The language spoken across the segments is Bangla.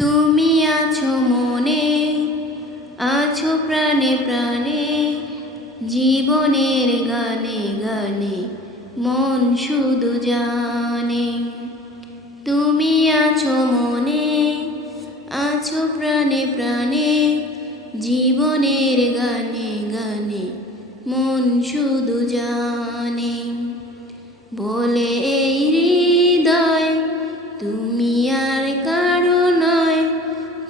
তুমি আছো মনে, আছো প্রাণে প্রাণে, জীবনের গানে গানে মন শুধু জানে। তুমি আছো মনে, আছো প্রাণে প্রাণে, জীবনের গানে গানে মন শুধু জানে। বলে এই হৃদয় তুমি আর কারো নয়,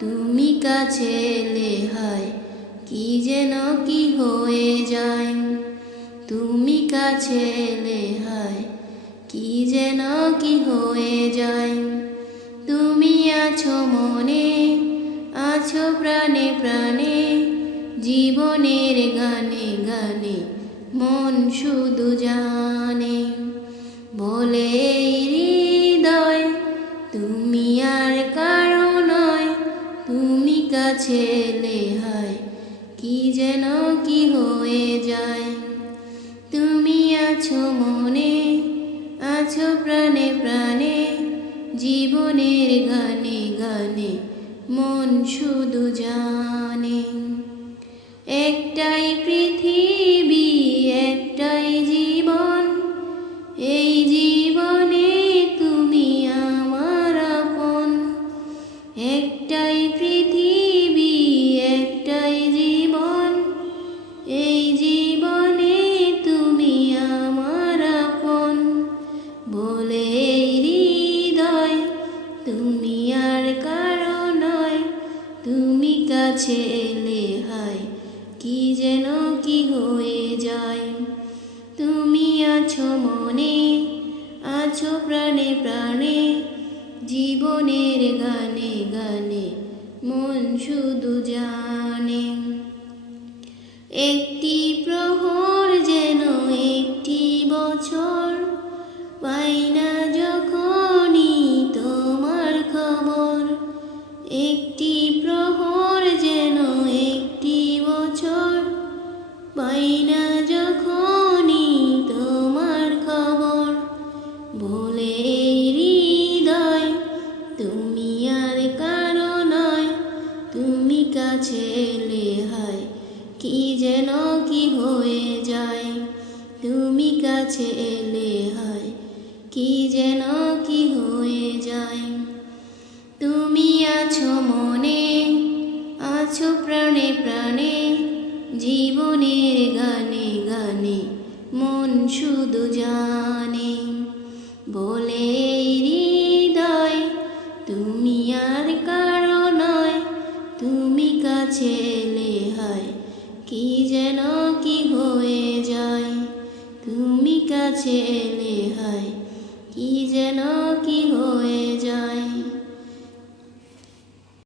তুমি কাছে এলে হয় কি যেন কি হয়ে যায়। তুমি কাছে এলে হয় কি যেন কি হয়ে যায়। তুমি আছো মনে, আছো প্রাণে প্রাণে, জীবনের গানে গানে মন শুধু জানে। বলে এই হৃদয় তুমি আর কারো নয়, তুমি কাছে এলে হয় কি যেন কি হয়ে যায়। তুমি আছো মনে, আছো প্রাণে প্রাণে, জীবনের গানে গানে মন শুধু জানে। একটাই পৃথিবী, একটাই জীবন, এই জীবনে তুমি আমার আপন। একটাই পৃথিবী, একটাই জীবন, এই জীবনে তুমি আমার আপন। বলে এই হৃদয় তুমি আর কারো নয়, তুমি কাছে এলে হয় কি যেন কি হয়ে যায়। তুমি আছো মনে, আছো প্রাণে প্রাণে, জীবনের গানে গানে মন শুধু জানে। একটি প্রহর যেন একটি বছর, পাই না যখনই তোমার খবর। একটি প্রহর যেন একটি বছর, পাই না যখনই তোমার খবর। বলে এই হৃদয় তুমি আর কারো নয়, তুমি কাছে এলে হয় কি যেন কি হয়ে যায়। তুমি কাছে এলে হয় কি যেন কি হয়ে যায়। তুমি আছো মনে, আছো প্রাণে প্রাণে, জীবনের গানে গানে মন শুধু জানে। বলে এই হৃদয় তুমি আর কারো নয়, তুমি কাছে এলে হয় কি যেন কি হয়ে যায়। তুমি কাছে এলে হয় কি যেন কি হয়ে যায়।